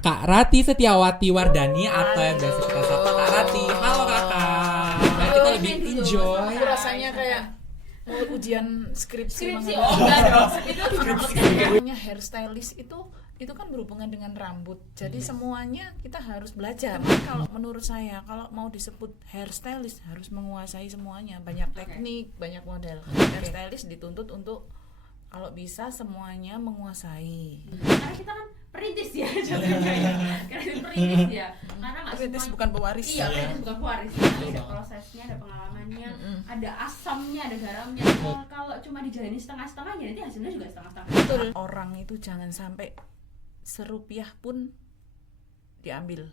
Kak Rati Setiawati Wardani atau yang biasa kita sapa Kak Rati. Halo kakak. Nah, kita lebih enjoy. Aku rasanya kayak mau ujian skripsi Skripsi, mengenai- oh enggak dong. Itu namanya hairstylist itu kan berhubungan dengan rambut. Jadi semuanya kita harus belajar. Kalau menurut saya kalau mau disebut hairstylist harus menguasai semuanya. Banyak teknik, banyak model. Hairstylist dituntut untuk kalau bisa semuanya menguasai. karena kita kan perintis ya jatuhnya ya. Karena perintis ya. Karena nggak Perintis semua. bukan pewaris. Iya, perintis bukan pewaris. Ada prosesnya, ada pengalamannya, ada asamnya, ada garamnya. Kalau cuma dijalani setengah-setengah ya nanti hasilnya juga setengah-setengah. Betul. Orang itu jangan sampai serupiah pun diambil.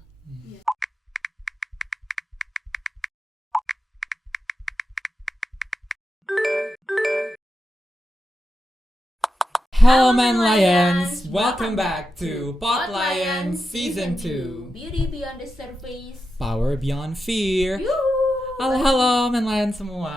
Hello Man Lions, welcome back to Pot Lions Season 2. Beauty Beyond the Surface. Power Beyond Fear. Halo Man Lions semua.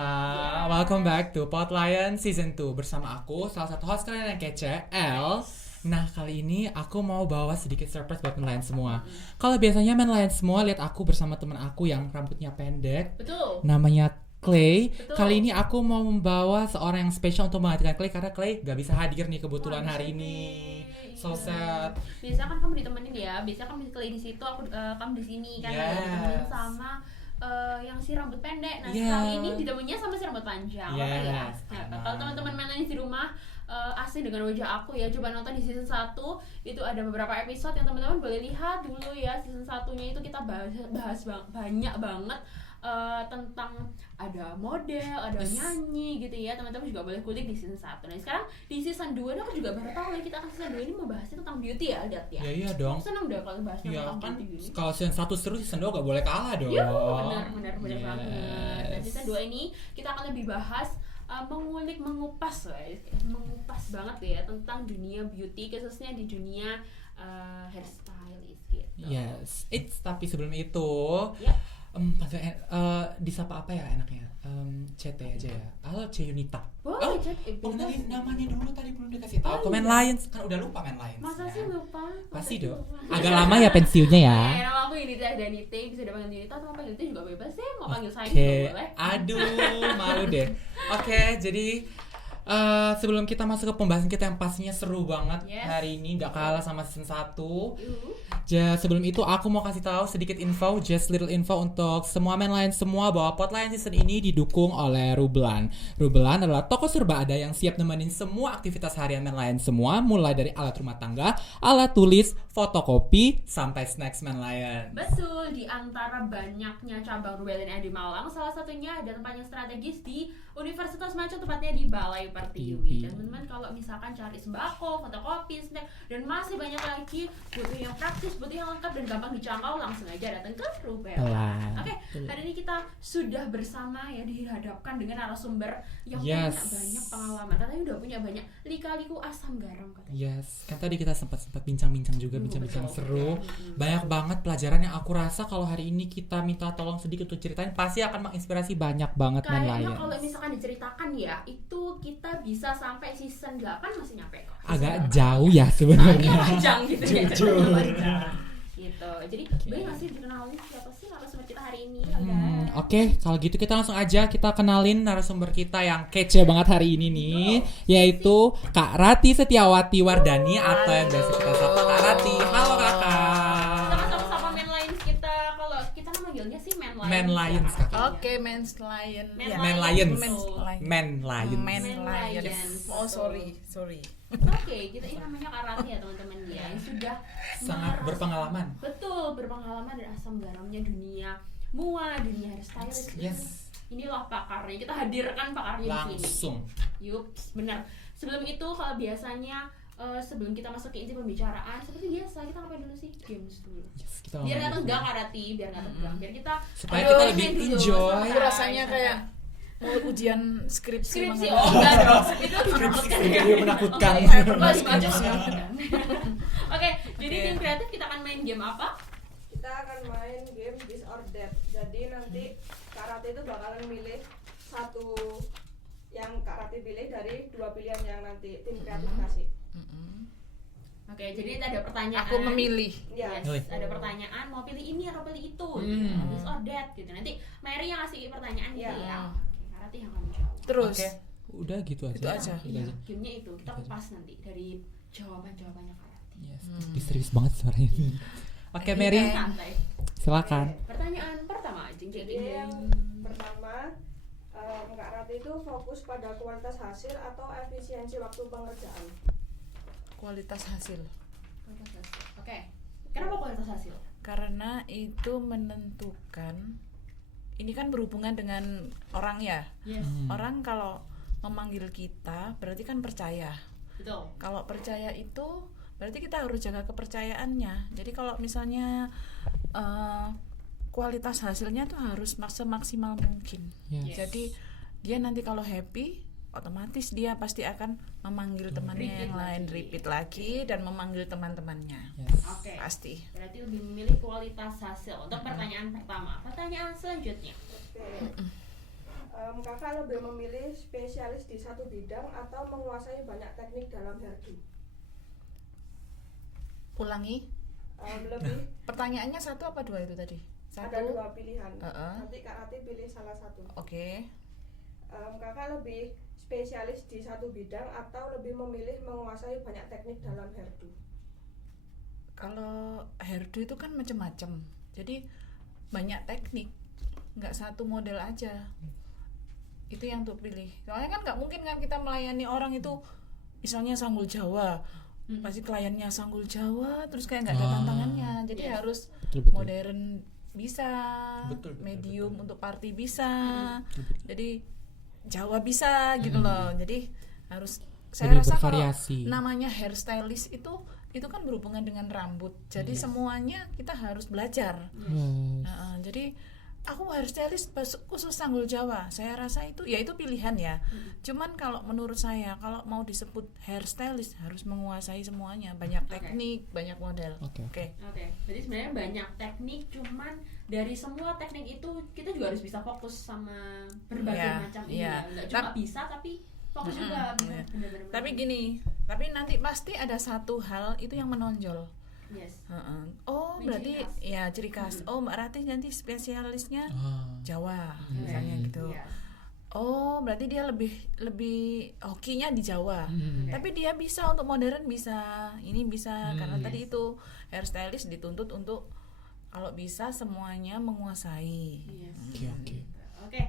Welcome back to Pot Lions Season 2 bersama aku, salah satu host kalian yang kece, El. Nah, kali ini aku mau bawa sedikit surprise buat Man Lions semua. Kalau biasanya Man Lions semua lihat aku bersama teman aku yang rambutnya pendek, Betul. namanya Clay. Betul. Kali ini aku mau membawa seorang yang spesial untuk menghadirkan Clay karena Clay gak bisa hadir nih kebetulan hari ini. So sad. Biasa kan kamu ditemenin ya. Biasa kan Clay di situ, aku kamu di sini kan. Yes. Ditemenin sama yang si rambut pendek. Nah, Yeah. kali ini ditemeninnya sama si rambut panjang. Apa ya? Yes. Nah, kalau teman-teman main di rumah asing dengan wajah aku ya, coba nonton di season 1. Itu ada beberapa episode yang teman-teman boleh lihat dulu ya. Season 1-nya itu kita bahas banyak banget tentang ada model, ada nyanyi gitu ya. Teman-teman juga boleh kulik di season 1. Nah, sekarang di season 2 ini aku juga baru tahu ya, kita akan season 2 ini membahasnya tentang beauty ya, Aldat ya. Ya iya dong. Aku senang deh kalau bahas Iya tentang kan, beauty gini. kalau season 1 seru, season 2 gak boleh kalah dong. Benar Yes. banget. Nah, season 2 ini kita akan lebih bahas mengupas banget ya tentang dunia beauty, khususnya di dunia hairstylist gitu. Yes. Tapi sebelum itu Ya. disapa apa ya enaknya? CT aja ya. Halo C Yunita. Boleh cek Kenalin namanya dulu tadi belum dikasih tahu. Oh, Komen iya. Lions kan udah lupa main Lions. Masa ya. sih lupa? Pasti Masa sih dong. lupa? Agak lama ya pensiunnya ya. Nama aku Yunita Danite, bisa dipanggil Yunita atau mau panggil Yunita juga bebas ya. Mau panggil saya Oke. juga boleh. Aduh, malu deh. Oke, jadi sebelum kita masuk ke pembahasan kita yang pastinya seru banget Yes. hari ini, gak kalah sama season 1. Yuh. Sebelum itu aku mau kasih tahu sedikit info, just little info untuk semua Man Lions semua bahwa Pot Lions season ini didukung oleh Rublan. Rublan adalah toko serba ada yang siap nemenin semua aktivitas harian Man Lions semua, mulai dari alat rumah tangga, alat tulis, fotokopi, sampai snacks Man Lions. Betul, di antara banyaknya cabang Rublan yang ada di Malang, salah satunya ada tempat yang strategis di Universitas Maco, tepatnya di Balai Pertiwi. Dan teman-teman kalau misalkan cari sembako, fotokopi, snack, dan masih banyak lagi, butuh yang praktis, butuh yang lengkap dan gampang dijangkau, langsung aja datang ke Rublan. Pelan. Oke, hari ini kita sudah bersama ya, dihadapkan dengan narasumber yang Yes. punya banyak pengalaman. Katanya udah punya banyak lika-liku asam garam katanya. Yes, kan tadi kita sempat bincang-bincang juga, bincang-bincang Betul. seru. Banyak banget pelajaran yang aku rasa kalau hari ini kita minta tolong sedikit untuk ceritain pasti akan menginspirasi banyak banget Man Kayaknya Lions. kalau misalkan diceritakan ya, itu kita bisa sampai season 8 masih nyampe kok. Agak jauh ya sebenarnya. Panjang gitu ya. Jujur. Panjang. Gitu. Jadi, boleh nggak sih dikenalin siapa sih narasumber kita hari ini? Oke, kalau gitu kita langsung aja kita kenalin narasumber kita yang kece banget hari ini nih, yaitu Kak Rati Setiawati Wardani atau yang biasa kita sapa Kak Rati. Halo kakak. Sama-sama Man Lions kita. Kalau kita kan manggilnya sih Man Lions. Man Lions, ya. Kak. Oke, Men's Lion. Man Ya. Man Lions. Men's Lion. Man Lions. Men Men Lions. Lions. Oh, sorry. Oke, kita ini namanya Kak Rati ya teman-teman dia yang sudah Sangat merasa- berpengalaman. Betul, berpengalaman dan asam garamnya dunia mua, dunia hairstylist. Yes. Inilah pakarnya, kita hadirkan pakarnya di sini. Langsung. Yups, benar. Sebelum itu kalau biasanya sebelum kita masuk ke inti pembicaraan, seperti biasa kita ngapain dulu sih? Games dulu. Yes, kita Biar nggak ngomongin tegang Kak Rati, biar nggak tegang, biar kita Supaya kita lebih main dulu, enjoy. santai, Aku rasanya santai. kayak mau ujian skripsi skripsi, mengenai- oh enggak dong, itu menakutkan ya. Iya, menakutkan. Oke, Mas, maju maju. Oke, jadi tim kreatif kita akan main game apa? Kita akan main game This or That. Jadi nanti Kak Rati itu bakalan milih satu yang Kak Rati pilih dari dua pilihan yang nanti tim kreatif kasih. Oke, jadi ada pertanyaan. Aku memilih. Ya. Yes, ada pertanyaan mau pilih ini atau pilih itu. This or that gitu. Nanti Mary yang ngasih pertanyaan gitu ya. Oke, Karati yang kamu jawab. Terus Oke, udah gitu aja. Itu aja. Gitu Iya, aja. gamenya itu kita kupas nanti dari jawabannya Karati. Yes, tapi serius banget suaranya. Oke, Mary, Santai. silakan. Pertanyaan pertama, jeng. Jadi yang pertama, Kak Rati itu fokus pada kualitas hasil atau efisiensi waktu pengerjaan? kualitas hasil. Oke. Kenapa kualitas hasil? Karena itu menentukan, ini kan berhubungan dengan orang ya. Yes. Orang kalau memanggil kita berarti kan percaya. Betul. Kalau percaya itu berarti kita harus jaga kepercayaannya. Jadi kalau misalnya kualitas hasilnya tuh harus semaksimal mungkin. Yes. Jadi dia nanti kalau happy, otomatis dia pasti akan memanggil temannya yang lain, repeat lagi dan memanggil teman-temannya. Yes. Oke. Pasti. Berarti lebih memilih kualitas hasil untuk pertanyaan pertama. Pertanyaan selanjutnya. Oke. Kakak lebih memilih spesialis di satu bidang atau menguasai banyak teknik dalam hairdo? Ulangi. Lebih Pertanyaannya satu apa dua itu tadi? Satu. ada dua pilihan. Heeh. Nanti Kak Rati pilih salah satu. Oke. Kakak lebih spesialis di satu bidang atau lebih memilih menguasai banyak teknik dalam hairdo? Kalau hairdo itu kan macam-macam. Jadi banyak teknik, nggak satu model aja. Itu yang untuk pilih. Soalnya kan nggak mungkin kan kita melayani orang itu, misalnya sanggul Jawa, pasti kliennya sanggul Jawa, terus kayak nggak ada tantangannya. Jadi Yes. harus Betul. modern bisa, Betul, medium untuk party bisa, jadi Jawa bisa gitu loh. Jadi harus, saya Lebih rasa kalau bervariasi. namanya hairstylist itu kan berhubungan dengan rambut. Jadi semuanya kita harus belajar. Yes. Jadi aku hairstylist khusus sanggul Jawa, saya rasa itu ya itu pilihan ya. Cuman kalau menurut saya kalau mau disebut hairstylist harus menguasai semuanya, banyak teknik, banyak model. Oke. Oke. Oke. Jadi sebenarnya banyak teknik, cuman dari semua teknik itu kita juga harus bisa fokus sama berbagai Iya, macam ini iya. ya. Nggak cuma bisa tapi fokus juga. Iya. Benar-benar. Tapi gini, tapi nanti pasti ada satu hal itu yang menonjol. Yes. Oh, Ini berarti ciri khas. ya ciri khas. Oh, Mbak Rati nanti spesialisnya Jawa misalnya gitu. Yes. Oh, berarti dia lebih hokinya di Jawa. Tapi dia bisa untuk modern bisa, ini bisa karena tadi itu hairstylist dituntut untuk kalau bisa semuanya menguasai. Yes. Oke. Oke.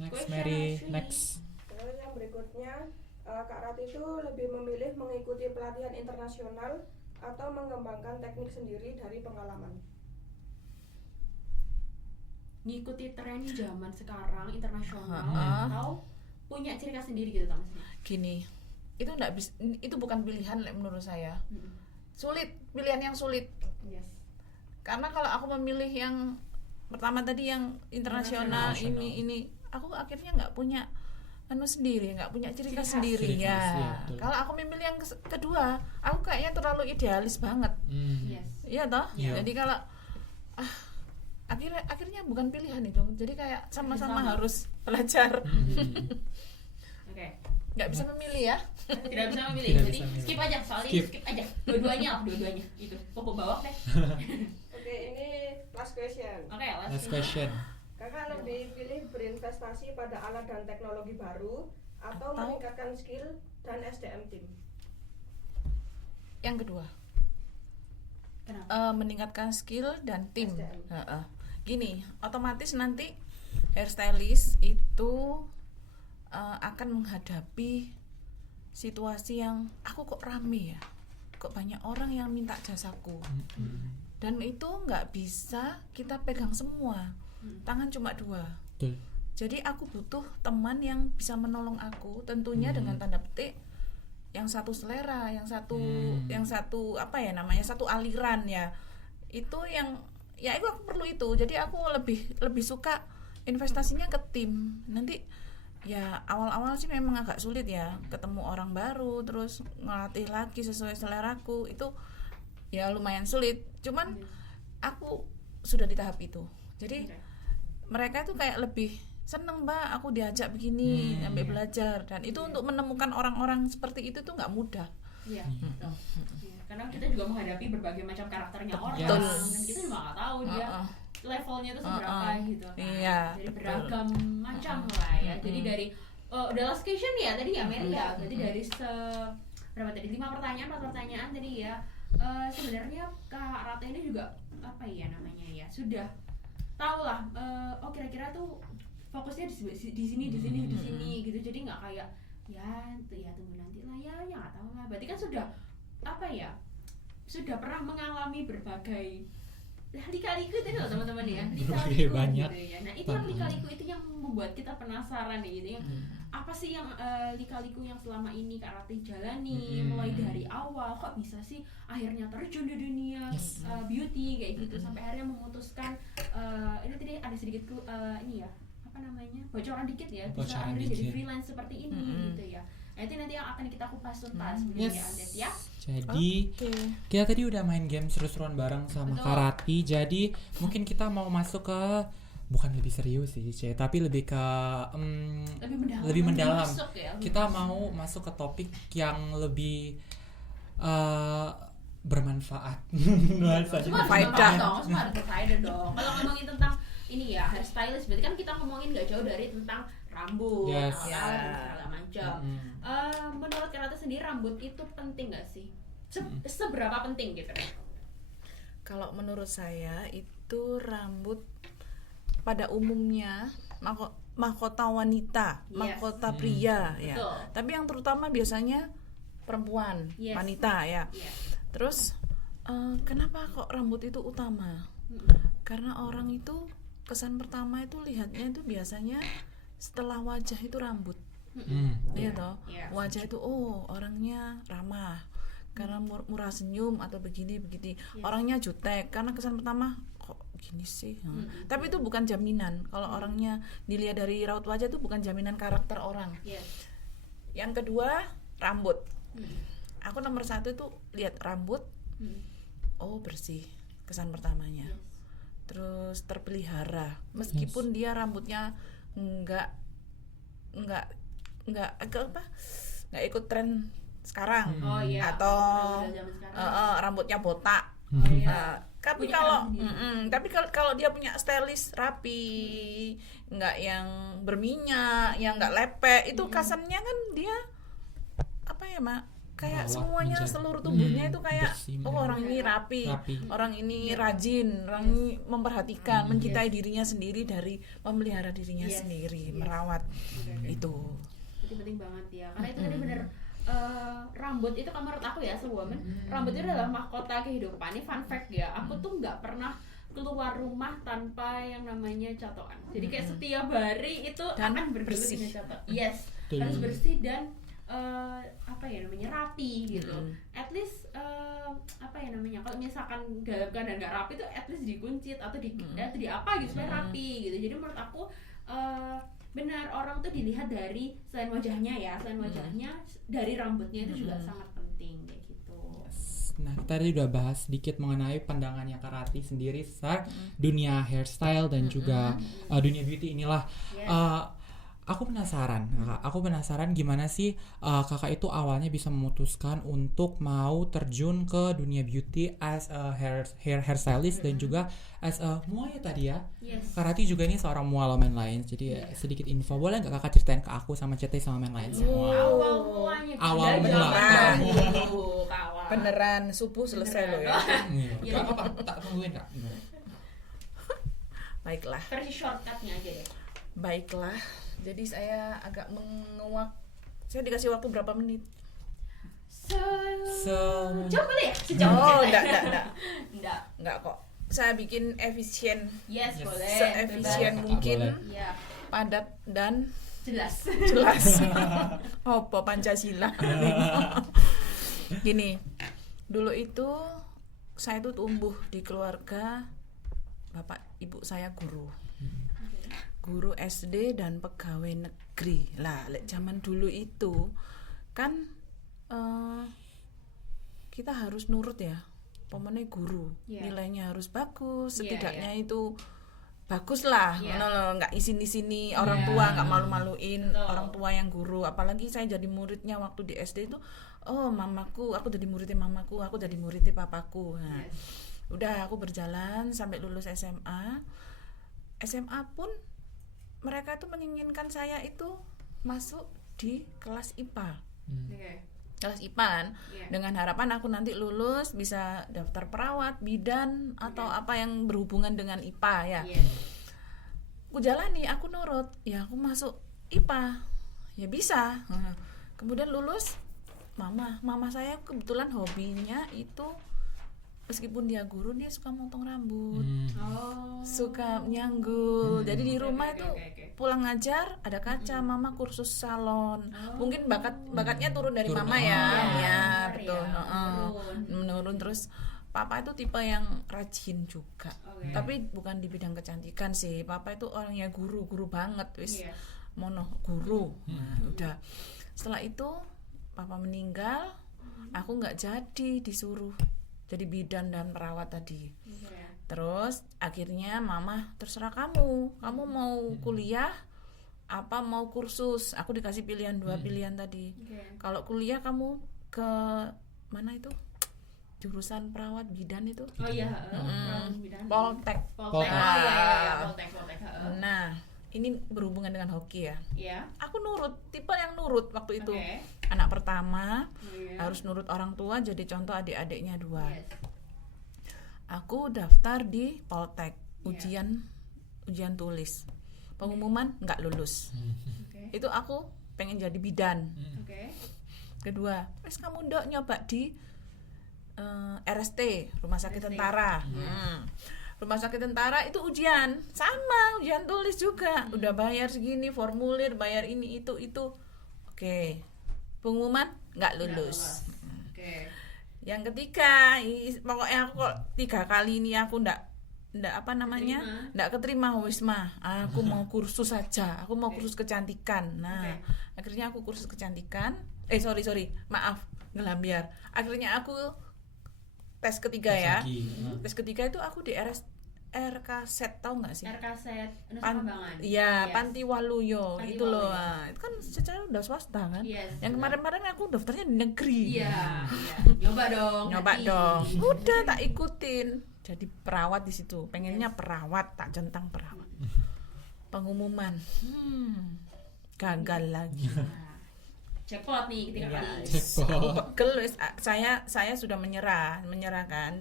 Next, Question Mary. three. Next. Terus yang berikutnya, Kak Rati itu lebih memilih mengikuti pelatihan internasional atau mengembangkan teknik sendiri dari pengalaman? Ngikuti tren zaman sekarang internasional atau punya ciri khas sendiri gitu maksudnya. Gini, itu enggak bisa, itu bukan pilihan menurut saya. Sulit, pilihan yang sulit. Yes. Karena kalau aku memilih yang pertama tadi yang internasional Internasional. ini aku akhirnya nggak punya sendiri, nggak punya ciri khas khas. sendiri Ciri khas, ya. iya, betul. Kalau aku memilih yang kedua, aku kayaknya terlalu idealis banget, Yes. iya toh. Iya. Jadi kalau akhirnya bukan pilihan itu, jadi kayak sama-sama Sama. harus belajar, Oke. nggak bisa memilih ya. Tidak bisa memilih. Tidak Jadi bisa memilih. skip aja, soalnya Skip. skip aja. Dua-duanya itu. Pokok bawah deh. Oke, ini last question. Oke, Last question. Kakak lebih pilih berinvestasi pada alat dan teknologi baru atau meningkatkan skill dan SDM tim? Yang kedua, Kenapa? meningkatkan skill dan tim. SDM. Gini, otomatis nanti hairstylist itu akan menghadapi situasi yang aku kok rame ya, kok banyak orang yang minta jasaku, dan itu nggak bisa kita pegang semua, tangan cuma dua. Betul. Jadi aku butuh teman yang bisa menolong aku, tentunya dengan tanda petik yang satu selera, yang satu apa ya namanya, satu aliran ya. Itu yang ya itu aku perlu itu. Jadi aku lebih suka investasinya ke tim. Nanti ya awal-awal sih memang agak sulit ya, ketemu orang baru terus ngelatih lagi sesuai seleraku, itu ya lumayan sulit. Cuman aku sudah di tahap itu. Jadi mereka tuh kayak lebih seneng, Mbak, aku diajak begini, sampai belajar. Dan itu untuk menemukan orang-orang seperti itu tuh nggak mudah. Iya. Betul. Iya. karena kita juga menghadapi berbagai macam karakternya orang Yes. dan kita juga nggak tahu dia levelnya itu seberapa gitu kan. Iya, Jadi betul. beragam macam lah ya. Jadi dari The Last Question ya tadi ya Mary ya. Jadi dari berapa tadi 4 pertanyaan tadi ya. Sebenarnya Kak Rata ini juga apa ya namanya ya, sudah tahu lah oh kira-kira tuh fokusnya di sini gitu. Jadi nggak kayak ya tunggu nanti lah ya nggak tahu lah. Berarti kan sudah apa ya, sudah pernah mengalami berbagai lika-liku itu loh teman-teman ya, lika-liku banyak. gitu ya. Nah itu yang lika-liku itu yang membuat kita penasaran ya gitu ya. Apa sih yang lika-liku yang selama ini Kak Ratih jalani, mulai dari awal kok bisa sih akhirnya terjun di dunia beauty kayak gitu sampai akhirnya memutuskan ini tadi ada sedikit ini ya apa namanya bocoran dikit ya bisa Bocoran akhirnya jadi dikit. freelance seperti ini gitu ya. Nah, itu nanti yang akan kita kupas tuntas Yes. ya Andes ya. Jadi kita tadi udah main game seru-seruan bareng sama Betul. Kak Rati. Jadi mungkin kita mau masuk ke bukan lebih serius sih, Ce, tapi lebih ke lebih mendalam. Masuk ya, lebih Kita masuk. mau masuk ke topik yang lebih bermanfaat. Nuansanya. Semua ada Faedah. bermanfaat dong, semua ada berfaedah dong. Kalau ngomongin tentang ini ya hairstylist, berarti kan kita ngomongin gak jauh dari tentang rambut, Yes. alat, dan segala macam. Menurut Kak Rata sendiri rambut itu penting gak sih? Seberapa penting gitu? Kalau menurut saya itu rambut pada umumnya mahkota wanita, Yes. mahkota pria ya. Betul. Tapi yang terutama biasanya perempuan, Yes. wanita ya. Iya. Terus kenapa kok rambut itu utama? Karena orang itu kesan pertama itu lihatnya itu biasanya setelah wajah itu rambut. Iya toh. Iya. Wajah itu oh orangnya ramah karena murah senyum atau begini. Orangnya jutek karena kesan pertama kok gini sih. Tapi itu bukan jaminan. Kalau orangnya dilihat dari raut wajah itu bukan jaminan karakter orang. Yes. Yang kedua rambut. Aku nomor 1 itu lihat rambut. Oh bersih kesan pertamanya. Yes. Terus terpelihara meskipun dia rambutnya enggak ikut tren sekarang Oh iya. atau Udah zaman sekarang. rambutnya botak. Oh iya. Tapi Punya kalau cara sendiri. kalau dia punya stylist rapi, nggak yang berminyak, yang nggak lepek, itu kesannya kan dia apa ya mak? Kayak Bawah, semuanya menjadi- seluruh tubuhnya itu kayak bersih, oh orang ini rapi, Rapi. orang ini rajin, orang ini memperhatikan, mencintai dirinya sendiri dari memelihara dirinya Yes. sendiri, merawat itu. Itu penting banget ya karena itu tadi bener rambut itu kan menurut aku ya woman rambut itu adalah mahkota kehidupan. Ini fun fact ya, aku tuh nggak pernah keluar rumah tanpa yang namanya catokan. Jadi kayak setiap hari itu Dan akan bergelut bersih. dengan catok. Yes, Betul. harus bersih dan apa ya namanya rapi gitu. At least apa ya namanya kalau misalkan dalam keadaan nggak rapi itu at least dikuncit atau di apa gitu supaya rapi gitu. Jadi menurut aku benar orang tuh dilihat dari selain wajahnya dari rambutnya itu juga sangat penting kayak gitu. Nah, kita tadi udah bahas sedikit mengenai pandangannya Kak Rati sendiri saat dunia hairstyle dan juga dunia beauty inilah. Yes. Aku penasaran, Kakak. Aku penasaran gimana sih Kakak itu awalnya bisa memutuskan untuk mau terjun ke dunia beauty as a hairstylist dan juga as a mua ya tadi ya. Yes. Kak Rati juga nih seorang mua main lain. Jadi sedikit info boleh nggak Kakak ceritain ke aku sama Cete sama main lain semua? Awal mulanya Awal beda mula. zaman dulu, kawan. Beneran subuh selesai loh ya. Iya. Apa? Tak tungguin Kak. Baiklah. Versi shortcutnya aja deh. Baiklah, jadi saya agak menguak. Saya dikasih waktu berapa menit? Jauh boleh ya? Sejauh Oh, cerita. enggak. Enggak. Enggak kok. Saya bikin efisien, Yes, Yes. boleh. seefisien Boleh, mungkin, boleh. Iya, padat dan jelas. jelas. Apa Pancasila? Gini, dulu itu saya tuh tumbuh di keluarga bapak ibu saya guru SD dan pegawai negeri. Lah, zaman dulu itu kan kita harus nurut ya, pemene guru, Yeah. nilainya harus bagus, Yeah, setidaknya itu bagus lah, Yeah. ngono loh, nggak isin-isini orang Yeah. tua, nggak malu-maluin Betul. orang tua yang guru. Apalagi saya jadi muridnya waktu di SD itu oh mamaku, aku jadi muridnya mamaku, aku jadi muridnya papaku. Nah, udah aku berjalan sampai lulus SMA. SMA pun mereka tuh menginginkan saya itu masuk di kelas IPA. Kelas IPA kan, dengan harapan aku nanti lulus bisa daftar perawat, bidan atau apa yang berhubungan dengan IPA ya. Aku jalani, aku nurut, ya aku masuk IPA, ya bisa. Kemudian lulus, mama saya kebetulan hobinya itu meskipun dia guru, dia suka motong rambut, suka nyanggul. Jadi di rumah itu pulang ngajar ada kaca, mama kursus salon. Mungkin bakatnya turun dari mama ya, ya betul. Menurun. Terus papa itu tipe yang rajin juga, tapi bukan di bidang kecantikan sih. Papa itu orangnya guru banget, wis mono guru. Nah, udah setelah itu papa meninggal, aku nggak jadi disuruh jadi bidan dan perawat tadi. Terus akhirnya mama, terserah kamu mau kuliah apa mau kursus. Aku dikasih pilihan 2 pilihan tadi. Kalau kuliah kamu ke mana itu jurusan perawat bidan itu? Poltek. Poltek. Nah, ini berhubungan dengan hoki ya. Aku nurut, tipe yang nurut waktu itu. Anak pertama harus nurut orang tua, jadi contoh adik-adiknya 2. Aku daftar di Poltek, ujian tulis. Pengumuman nggak lulus. Itu aku pengen jadi bidan. Kedua, wes kamu ndok nyoba di RST, Rumah Sakit Tentara. Rumah Sakit Tentara itu ujian sama, ujian tulis juga. Udah bayar segini, formulir, bayar ini itu. Oke. Pengumuman nggak lulus. Yang ketiga, pokoknya aku kok 3 kali ini aku ndak keterima Wisma. Aku mau kursus saja. Aku mau kursus kecantikan. Nah, akhirnya aku kursus kecantikan. Maaf, ngelambiar. Akhirnya aku tes ketiga ya. Tes ketiga itu aku di RKSet, tahu nggak sih? RKSet Nusa Kambangan. Iya, Panti Waluyo itu loh. Nah, itu kan secara udah swasta kan. Yang kemarin-kemarin aku daftarnya di negeri. Iya. Nyoba dong. Udah tak ikutin. Jadi perawat di situ. Pengennya perawat, tak centang perawat. Pengumuman. Gagal lagi. Jackpot nih ketiga kali. Pegel, saya sudah menyerah kan.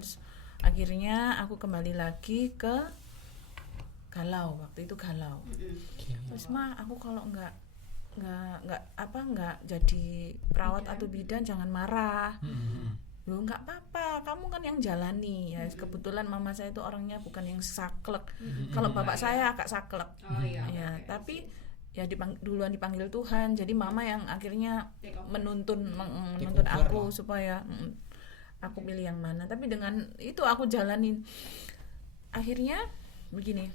Akhirnya aku kembali lagi ke galau, waktu itu galau. Terus aku kalau nggak jadi perawat atau bidan jangan marah. Loh nggak apa-apa, kamu kan yang jalani ya. Kebetulan mama saya itu orangnya bukan yang saklek. Kalau bapak saya agak saklek. Tapi ya duluan dipanggil Tuhan. Jadi mama yang akhirnya menuntun aku supaya aku pilih yang mana. Tapi dengan itu aku jalanin. Akhirnya begini,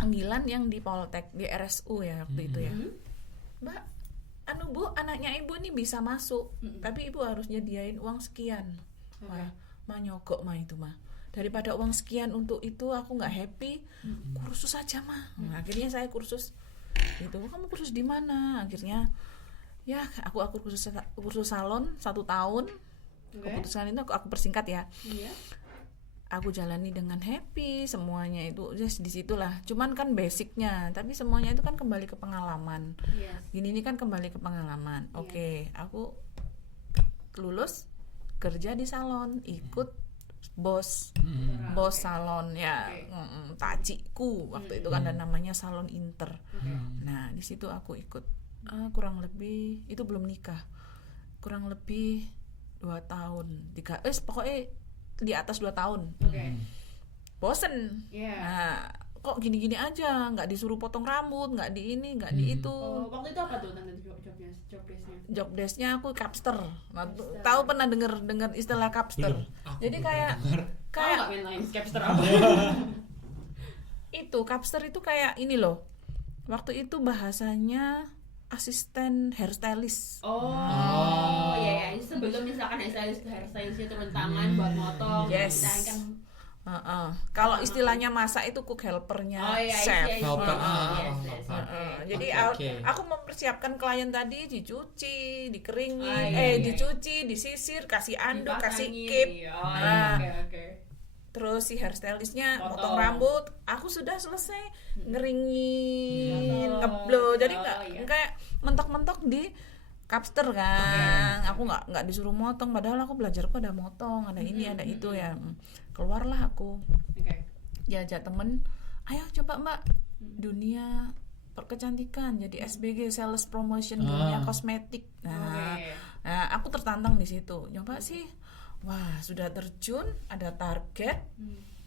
panggilan yang di Poltek, di RSU ya waktu itu ya. Mbak, Bu, anaknya ibu nih bisa masuk, tapi ibu harus nyediain uang sekian. Mah nyogok itu mah. Daripada uang sekian untuk itu aku nggak happy, kursus aja mah. Akhirnya saya kursus. Itu kamu kursus di mana? Akhirnya ya aku kursus salon 1 tahun. Keputusan itu aku persingkat ya. Aku jalani dengan happy, semuanya itu di situlah. Cuman kan basicnya, tapi semuanya itu kan kembali ke pengalaman. Ini kan kembali ke pengalaman. Oke, aku lulus kerja di salon, ikut bos salon ya, taciku waktu itu kan, dan namanya Salon Inter. Nah di situ aku ikut kurang lebih, itu belum nikah, kurang lebih 2 tahun, pokoknya di atas 2 tahun. Bosen. Nah, kok gini-gini aja, nggak disuruh potong rambut, nggak di ini, nggak di itu. Waktu itu apa tuh tante job desknya aku capster. Tahu pernah dengar istilah capster? Jadi kayak main capster apa? Itu capster itu kayak ini loh. Waktu itu bahasanya asisten hairstylist. Ya. Sebelum misalkan hairstylistnya turun tangan buat motong, yes. kita kan Kalau istilahnya masak itu cook helpernya chef. Helper. Jadi Oke. aku mempersiapkan klien tadi dicuci, dikeringin, iya. dicuci, disisir, kasih anduk, kasih Dipasangin. kip. Iya, oke. Terus si hairstylistnya Potong. potong rambut, aku sudah selesai ngeringin, Potong. ngeblow. Jadi Oh, nggak iya. kayak mentok-mentok di capster kan. Aku nggak disuruh motong, padahal aku belajar kok ada motong, ada ini, ada itu ya. Keluarlah aku, Oke. diajak temen, ayo coba Mbak dunia kecantikan jadi SBG sales promotion dunia kosmetik. Nah, aku tertantang di situ. Nyoba sih, wah sudah terjun, ada target,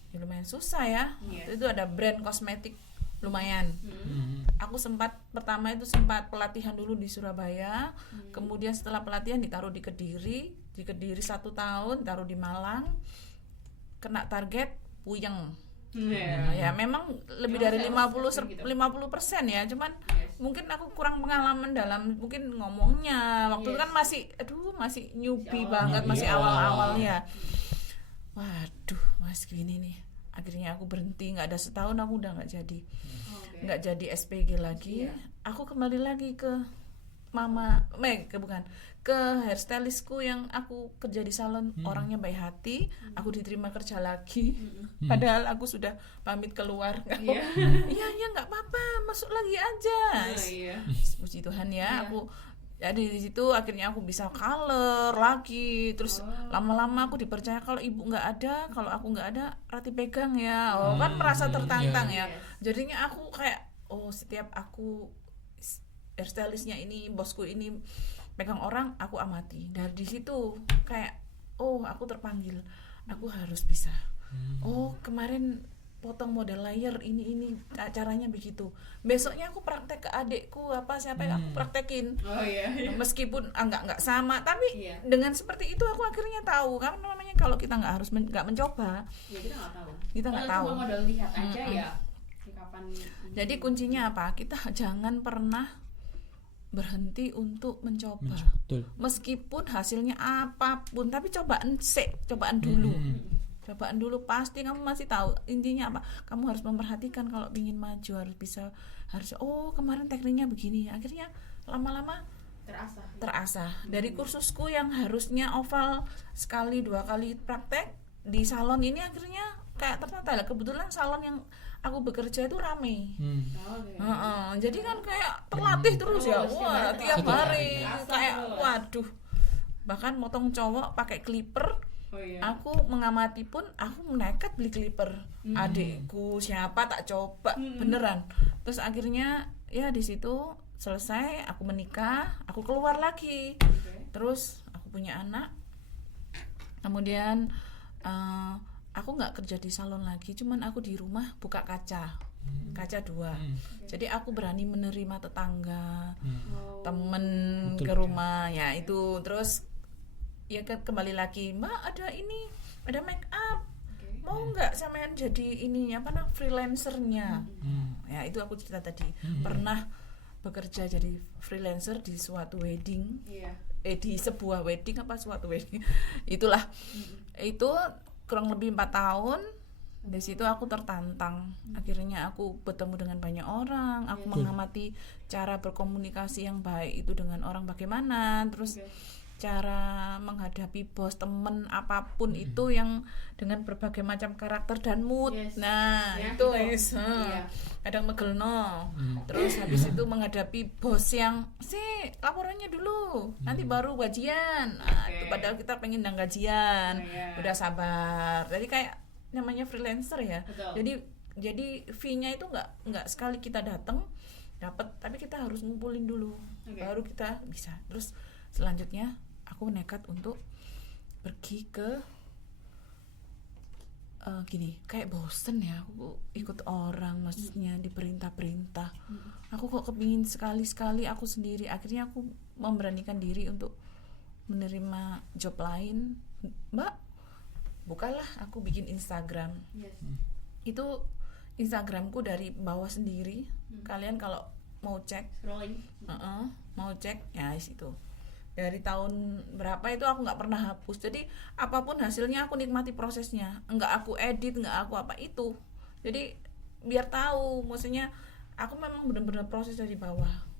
ya lumayan susah ya. Iya. Itu ada brand kosmetik lumayan. Aku pertama itu sempat pelatihan dulu di Surabaya, kemudian setelah pelatihan ditaruh di Kediri 1 tahun, taruh di Malang, kena target puyeng. Nah, ya memang lebih dari 50% ya, cuman mungkin aku kurang pengalaman dalam mungkin ngomongnya. Waktu itu kan masih newbie banget, masih awal-awal ya. Waduh, mas gini nih. Akhirnya aku berhenti, nggak ada setahun aku udah nggak jadi SPG lagi. Aku kembali lagi ke ke hairstylistku yang aku kerja di salon, orangnya baik hati. Aku diterima kerja lagi, padahal aku sudah pamit keluar. Iya nggak apa-apa, masuk lagi aja. Puji Tuhan ya, aku jadi di situ akhirnya aku bisa color lagi. Terus lama-lama aku dipercaya kalau ibu nggak ada, kalau aku nggak ada, Rati pegang ya. Kan merasa tertantang ya. Jadinya aku kayak setiap aku hairstylistnya ini, bosku ini pegang orang, aku amati. Dari situ kayak aku terpanggil, aku harus bisa. Kemarin potong model layer ini caranya begitu. Besoknya aku praktek ke adekku siapa yang aku praktekin. Meskipun nggak sama, tapi dengan seperti itu aku akhirnya tahu. Karena namanya kalau kita nggak mencoba, kita nggak tahu. Cuma modal lihat aja ya. Kapan. Jadi kuncinya apa? Kita jangan pernah berhenti untuk mencoba. Betul. Meskipun hasilnya apapun, tapi cobaan dulu. Cobaan dulu, pasti kamu masih tahu intinya apa. Kamu harus memperhatikan kalau ingin maju, harus kemarin tekniknya begini. Akhirnya lama-lama terasa. Dari kursusku yang harusnya oval sekali 2 kali praktek di salon ini, akhirnya kayak ternyata kebetulan salon yang aku bekerja itu rame. Jadi kan kayak terlatih terus ya. Wah, tiap hari kayak waduh. Bahkan motong cowok pakai clipper. Aku mengamati pun aku nekat beli clipper. Adikku siapa tak coba beneran. Terus akhirnya ya di situ selesai, aku menikah, aku keluar lagi. Terus aku punya anak. Kemudian aku nggak kerja di salon lagi, cuman aku di rumah buka kaca 2. Jadi aku berani menerima tetangga, temen ke rumah ya itu. Terus ya kembali lagi, Mbak ada make up, mau nggak sampean jadi freelancernya. Ya itu aku cerita tadi, pernah bekerja jadi freelancer di suatu wedding, di sebuah wedding suatu wedding itulah. Itu kurang lebih 4 tahun. Di situ aku tertantang. Akhirnya aku bertemu dengan banyak orang, aku mengamati cara berkomunikasi yang baik itu dengan orang bagaimana, terus cara menghadapi bos, temen, apapun itu yang dengan berbagai macam karakter dan mood. Nah, itu kadang megelno. Terus habis itu menghadapi bos yang laporannya dulu, nanti baru gajian. Itu padahal kita pengen gajian. Udah sabar. Jadi kayak namanya freelancer ya. Jadi fee-nya itu nggak sekali kita datang dapat, tapi kita harus ngumpulin dulu. Baru kita bisa. Terus selanjutnya aku nekat untuk pergi ke kayak bosen ya aku ikut orang, maksudnya diperintah-perintah. Aku kok kepingin sekali-sekali aku sendiri. Akhirnya aku memberanikan diri untuk menerima job lain. Mbak, bukalah aku bikin Instagram. Itu Instagramku dari bawah sendiri. Kalian kalau mau cek, mau cek ya di situ. dari tahun berapa itu aku nggak pernah hapus. Jadi apapun hasilnya aku nikmati prosesnya, nggak aku edit, nggak aku apa itu. Jadi biar tahu, maksudnya aku memang benar-benar proses dari bawah.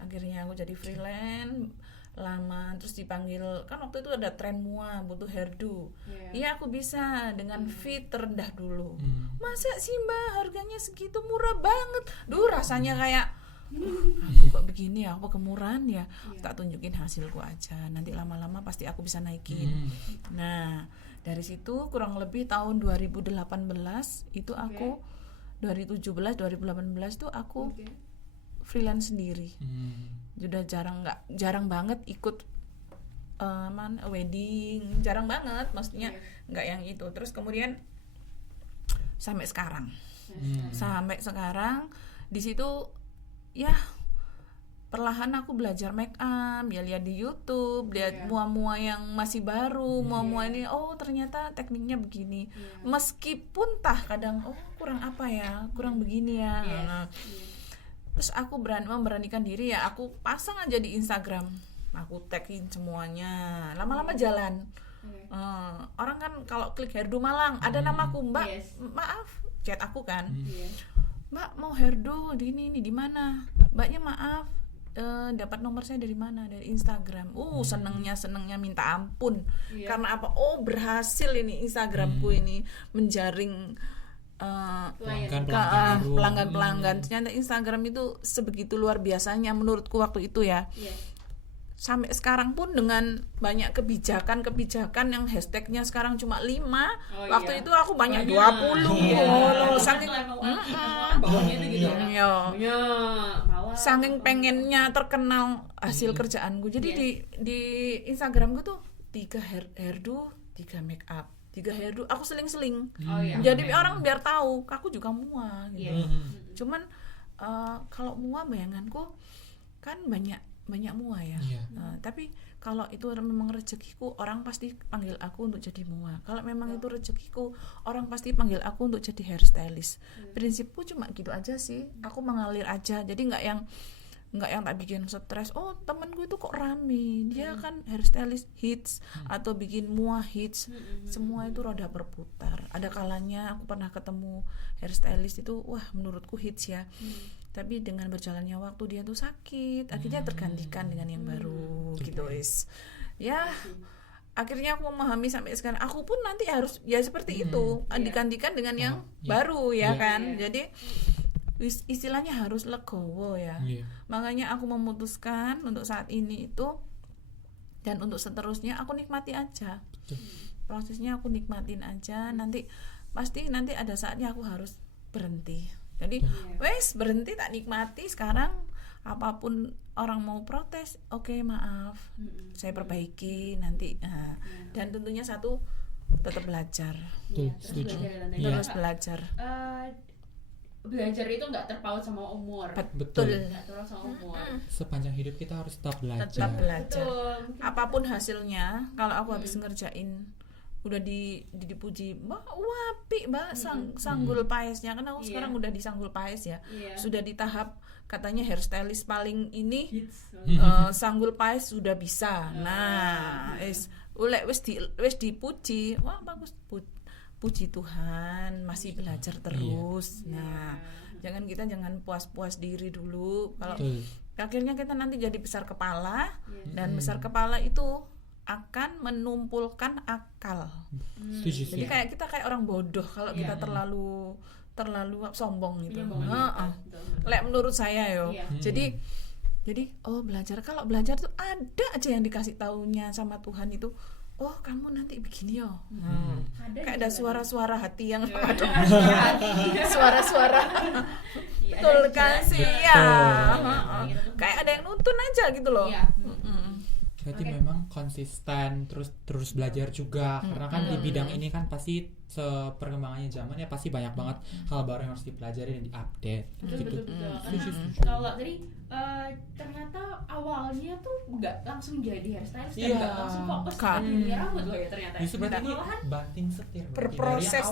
Akhirnya aku jadi freelance lama, terus dipanggil kan waktu itu ada tren MUA butuh hairdo. Iya aku bisa dengan fee terendah dulu. Masa sih Mbak harganya segitu murah banget? Duh rasanya kayak aku kok begini ya, apa kemurahan ya. Tak tunjukin hasilku aja, nanti lama-lama pasti aku bisa naikin. Nah dari situ kurang lebih tahun 2018 itu aku 2017 2018 itu aku freelance sendiri. Sudah jarang banget ikut wedding, jarang banget, maksudnya nggak yang itu. Terus kemudian sampai sekarang di situ ya perlahan aku belajar make up, ya lihat di YouTube, lihat mua-mua yang masih baru, mua-mua ini ternyata tekniknya begini. Meskipun kadang kurang apa ya, kurang begini ya. Terus aku memberanikan diri ya, aku pasang aja di Instagram, aku tagin semuanya, lama-lama jalan. Orang kan kalau klik hairdo Malang ada namaku, Mbak, maaf, chat aku kan, Mbak mau hairdo di ini di mana? Mbaknya maaf, dapat nomor saya dari mana? Dari Instagram. Senengnya minta ampun. Karena apa? Berhasil ini Instagramku ini menjaring pelanggan. Ternyata Instagram itu sebegitu luar biasanya menurutku waktu itu ya. Sampai sekarang pun dengan banyak kebijakan yang hashtagnya sekarang cuma 5, waktu itu aku banyak 20. Saking pengennya terkenal hasil kerjaanku. Jadi di Instagramku tuh 3 hairdo, 3 make up, 3 hairdo, aku seling-seling. Jadi orang biar tahu aku juga mua gitu. Cuman kalau mua bayanganku kan banyak mua ya. Tapi kalau itu memang rezekiku, orang pasti panggil aku untuk jadi mua. Kalau memang itu rezekiku, orang pasti panggil aku untuk jadi hairstylist. Prinsipku cuma gitu aja sih. Aku mengalir aja. Jadi nggak yang tak bikin stres. Temenku itu kok rame, dia kan hairstylist hits atau bikin mua hits. Semua itu roda berputar. Ada kalanya aku pernah ketemu hairstylist itu, wah menurutku hits ya. Tapi dengan berjalannya waktu dia tuh sakit, akhirnya tergantikan dengan yang baru gitu is. Ya akhirnya aku memahami sampai sekarang, aku pun nanti harus ya seperti itu, digantikan dengan yang baru ya kan. Jadi istilahnya harus legowo ya. Makanya aku memutuskan untuk saat ini itu, dan untuk seterusnya aku nikmati aja. Prosesnya aku nikmatin aja. Nanti ada saatnya aku harus berhenti. Jadi berhenti, tak nikmati. Sekarang apapun orang mau protes, oke, maaf, saya perbaiki nanti. Dan tentunya satu, tetap belajar. Terus belajar. Belajar itu nggak terpaut sama umur. Betul. Nggak terpaut sama umur. Sepanjang hidup kita harus tetap belajar. Betul. Apapun hasilnya, kalau aku habis ngerjain udah dipuji, Mbak, wapi Mbak, sanggul paesnya kan aku sekarang udah di sanggul paes ya. Sudah di tahap katanya hairstylist paling ini sanggul paes sudah bisa. Nah, wis dipuji, wah bagus, puji Tuhan, masih belajar terus. Nah, jangan puas-puas diri dulu. Kalau akhirnya kita nanti jadi besar kepala, dan besar kepala itu akan menumpulkan akal. Jadi kita kayak orang bodoh kalau kita terlalu sombong gitu. Lek menurut saya yo. Jadi belajar, kalau belajar tuh ada aja yang dikasih taunya sama Tuhan itu. Kamu nanti begini yo. Kayak ada suara-suara hati yang suara-suara. Betul kan sih ya. Kayak ada yang nuntun aja gitu loh. Berarti memang konsisten, terus belajar juga, karena kan di bidang ini kan pasti perkembangannya zaman ya pasti banyak banget hal baru yang harus dipelajari dan diupdate. Betul. Kalau tadi ternyata awalnya tuh nggak langsung jadi hairstylist, dan nggak langsung fokus ke dunia rambut loh ya ternyata. Justru berarti ini banting setir. Berproses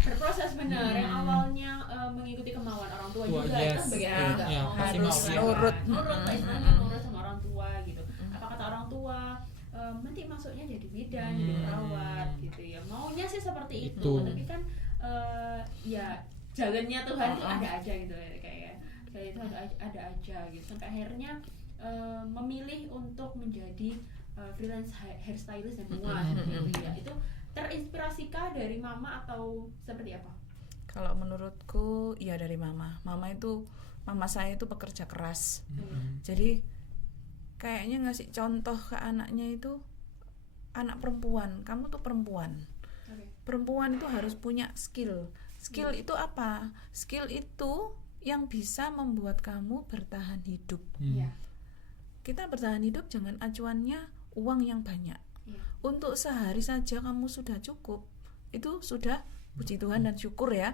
berproses benar. Yang awalnya mengikuti kemauan orang tua juga, itu bagian pasti harus nurut sama orang tua gitu. Apa kata orang tua nanti masuknya jadi bidan, jadi perawat gitu ya. Maunya sih seperti itu, tapi kan ya jalannya Tuhan itu ada aja gitu ya, kayak itu ada aja gitu. Sampai akhirnya memilih untuk menjadi freelance hairstylist dan semua gitu ya. Itu terinspirasikah dari mama atau seperti apa? Kalau menurutku ya dari mama. Mama saya itu pekerja keras. Jadi kayaknya ngasih contoh ke anaknya itu, anak perempuan, kamu tuh perempuan. Perempuan itu harus punya skill. Skill itu apa? Skill itu yang bisa membuat kamu bertahan hidup. Kita bertahan hidup jangan acuannya uang yang banyak. Untuk sehari saja kamu sudah cukup. Itu sudah puji Tuhan dan syukur ya.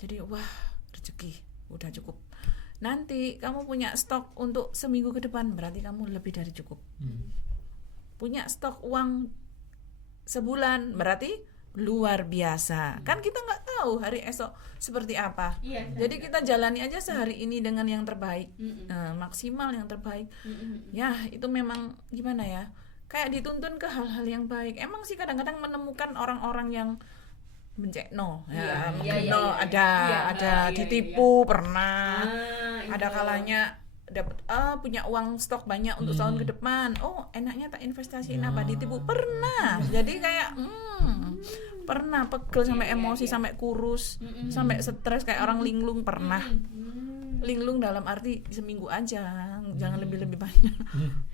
Jadi wah, rezeki udah cukup. Nanti kamu punya stok untuk seminggu ke depan, berarti kamu lebih dari cukup. Punya stok uang sebulan, berarti luar biasa. Kan kita nggak tahu hari esok seperti apa. Jadi kita jalani aja sehari ini dengan yang terbaik, maksimal yang terbaik. Ya itu memang gimana ya, kayak dituntun ke hal-hal yang baik. Emang sih kadang-kadang menemukan orang-orang yang mencekno, ada ditipu, pernah. Ada kalanya dapat punya uang stok banyak untuk tahun ke depan. Oh, enaknya tak investasiin apa, ditipu, pernah. Jadi kayak pernah pegel sampai emosi, sampai kurus, sampai stres kayak orang linglung, pernah. Linglung dalam arti seminggu aja, jangan lebih-lebih banyak.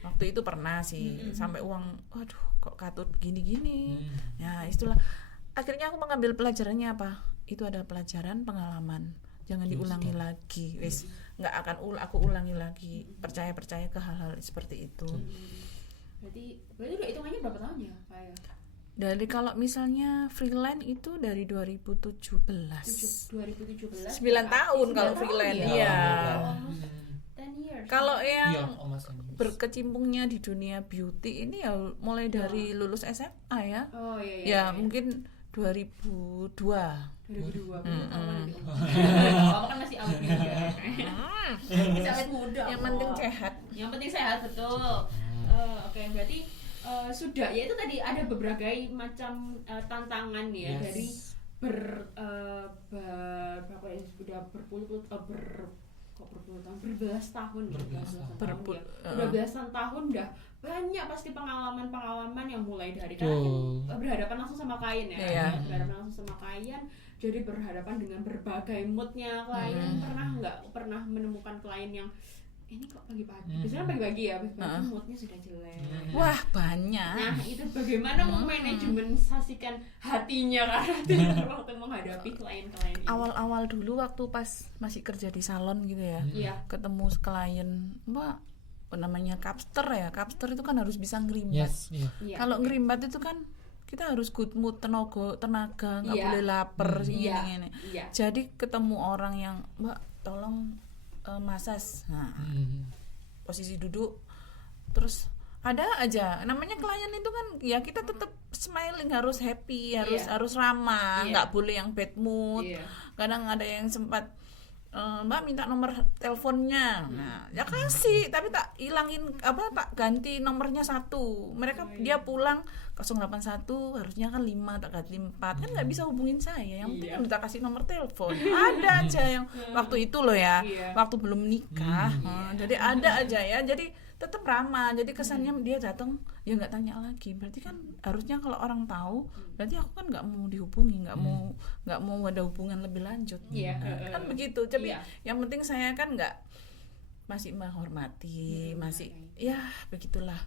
Waktu itu pernah sih, sampai uang, waduh kok katut gini-gini. Ya, itulah. Akhirnya aku mengambil pelajarannya apa? Itu ada pelajaran pengalaman. Jangan diulangi lagi. Wis, nggak akan aku ulangi lagi. Percaya ke hal-hal seperti itu. Berarti udah hitungannya berapa tahun ya, kayak? Dari kalau misalnya freelance itu dari 2017. 2017. 9 tahun kalau freelance. Iya. 10 years. Kalau yang berkecimpungnya di dunia beauty ini ya mulai dari lulus SMA ya. Ya mungkin 2002. 2002. Kamu kan masih awet muda. Masih awet muda. Yang penting sehat. Yang penting sehat, betul. Oke, berarti sudah ya itu tadi ada berbagai macam tantangan ya dari berapa ya, sudah berbelas tahun udah belasan tahun udah banyak pasti pengalaman yang mulai dari karena berhadapan langsung sama klien ya, berhadapan langsung sama klien, jadi berhadapan dengan berbagai moodnya klien. Pernah menemukan klien yang ini kok pagi-pagi, biasanya pagi-pagi ya, pagi-pagi moodnya sudah jelek. Wah banyak. Nah itu bagaimana memanajemensasikan hatinya karena waktu menghadapi klien-klien ini? Awal-awal dulu waktu pas masih kerja di salon gitu ya, ketemu klien, Mbak, namanya capster ya, capster itu kan harus bisa ngerimbat. Kalau ngerimbat itu kan kita harus good mood, tenaga, nggak boleh lapar gini. Jadi ketemu orang yang, Mbak tolong masas, posisi duduk, terus ada aja namanya klien itu kan ya kita tetap smiling, harus happy, harus ramah, nggak boleh yang bad mood. Kadang ada yang sempat Mbak minta nomor teleponnya, nah ya kasih, tapi tak hilangin tak ganti nomornya 1. Dia pulang 081 harusnya kan 5, tak ganti 4, kan nggak bisa hubungin saya. Yang penting udah kasih nomor telepon. Ada aja yang waktu itu loh ya, waktu belum nikah. Jadi ada aja ya, jadi tetap ramah. Jadi kesannya dia datang ya nggak tanya lagi. Berarti kan harusnya kalau orang tahu, berarti aku kan nggak mau dihubungi, nggak mau ada hubungan lebih lanjut. Kan begitu. Tapi yang penting saya kan masih menghormati, masih ya begitulah.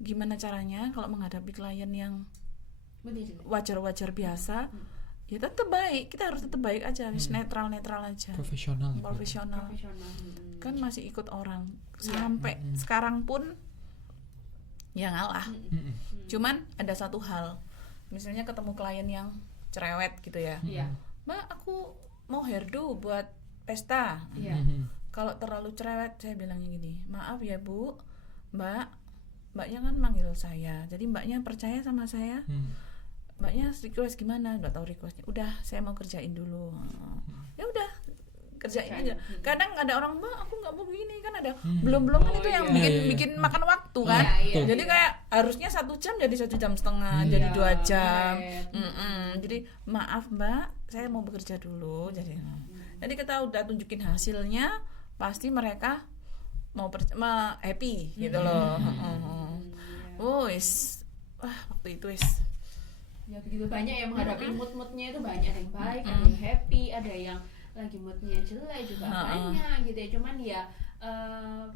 Gimana caranya kalau menghadapi klien yang wajar-wajar biasa, ya tetap baik. Kita harus tetap baik aja, netral aja. Profesional. Kan masih ikut orang. Sampai sekarang pun ya ngalah. Cuman ada satu hal, misalnya ketemu klien yang cerewet gitu ya, Mbak aku mau hairdo buat pesta. Kalau terlalu cerewet saya bilangnya gini, maaf ya Bu, mbaknya kan manggil saya, jadi mbaknya percaya sama saya. Mbaknya request gimana, nggak tahu requestnya, udah saya mau kerjain dulu. Ya udah kerjain Kerjain. aja. Kadang ada orang, Mbak aku nggak mau gini, kan ada Hmm. belum Oh, kan itu yang iya. Iya, iya. bikin makan waktu kan. Iya, iya, Jadi iya. kayak harusnya 1 jam jadi 1 jam setengah, Iya. jadi 2 jam. Right. Jadi maaf Mbak, saya mau bekerja dulu. Jadi kita udah tunjukin hasilnya, pasti mereka mau happy gitu loh. Wah waktu itu Ya begitu banyak yang menghadapi mood-moodnya itu banyak, ada yang baik, ada Mm-mm. yang happy, ada yang lagi moodnya jelek juga banyak gitu ya. Cuman ya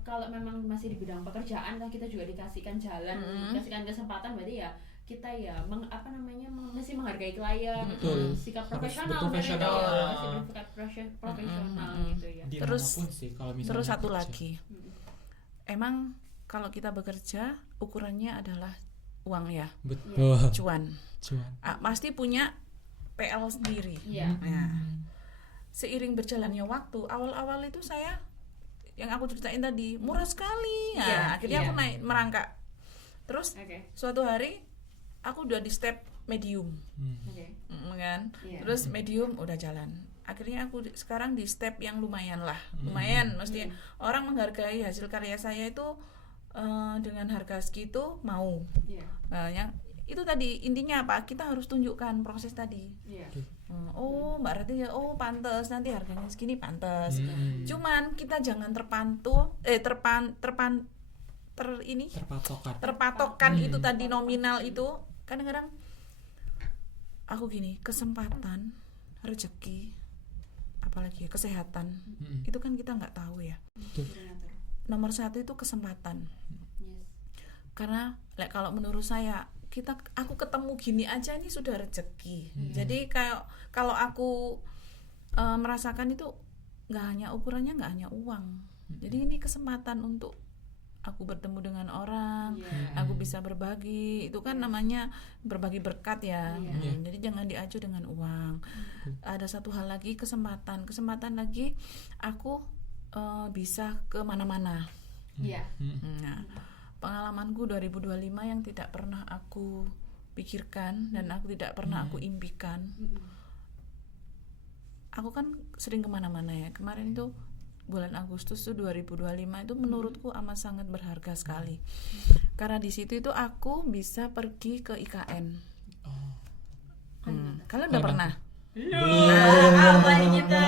kalau memang masih di bidang pekerjaan kan kita juga dikasihkan jalan, dikasihkan kesempatan, berarti ya kita ya mesti menghargai klien, Betul. sikap Harus profesional, betul profesional. masih bersikap profesional gitu ya. Dimanapun sih kalau misalnya Terus satu kerja. lagi, emang kalau kita bekerja ukurannya adalah uang ya, Betul. cuan. Cuan. Pasti punya PL sendiri. Iya. Nah, seiring berjalannya waktu, awal-awal itu saya yang aku ceritain tadi murah sekali. Nah, Iya, akhirnya iya. aku naik merangkak. Terus Oke. suatu hari aku udah di step medium, Oke. kan? Iya. Terus medium udah jalan. Akhirnya aku sekarang di step yang lumayan lah, lumayan. Mesti orang menghargai hasil karya saya itu dengan harga segitu mau. Iya. Yang itu tadi intinya apa? Kita harus tunjukkan proses tadi. Iya. Oh Mbak Rati ya, oh pantes nanti harganya segini pantes. Hmm. Cuman kita jangan terpatokan itu tadi nominal itu. Kadang-kadang aku gini, kesempatan, rezeki, apalagi ya, kesehatan, itu kan kita nggak tahu ya. Nomor 1 itu kesempatan. Yes. Karena kalau menurut saya aku ketemu gini aja ini sudah rezeki. Jadi kayak kalau aku merasakan itu ukurannya nggak hanya uang. Jadi ini kesempatan untuk aku bertemu dengan orang, aku bisa berbagi. Itu kan namanya berbagi berkat ya. Jadi jangan diacu dengan uang. Ada satu hal lagi, kesempatan lagi aku bisa ke mana-mana. Iya. Nah, pengalamanku 2025 yang tidak pernah aku pikirkan dan aku tidak pernah aku impikan. Aku kan sering kemana-mana ya. Kemarin itu bulan Agustus tuh 2025 itu menurutku amat sangat berharga sekali. Karena di situ itu aku bisa pergi ke IKN. Kalian udah pernah? Apa nih kita?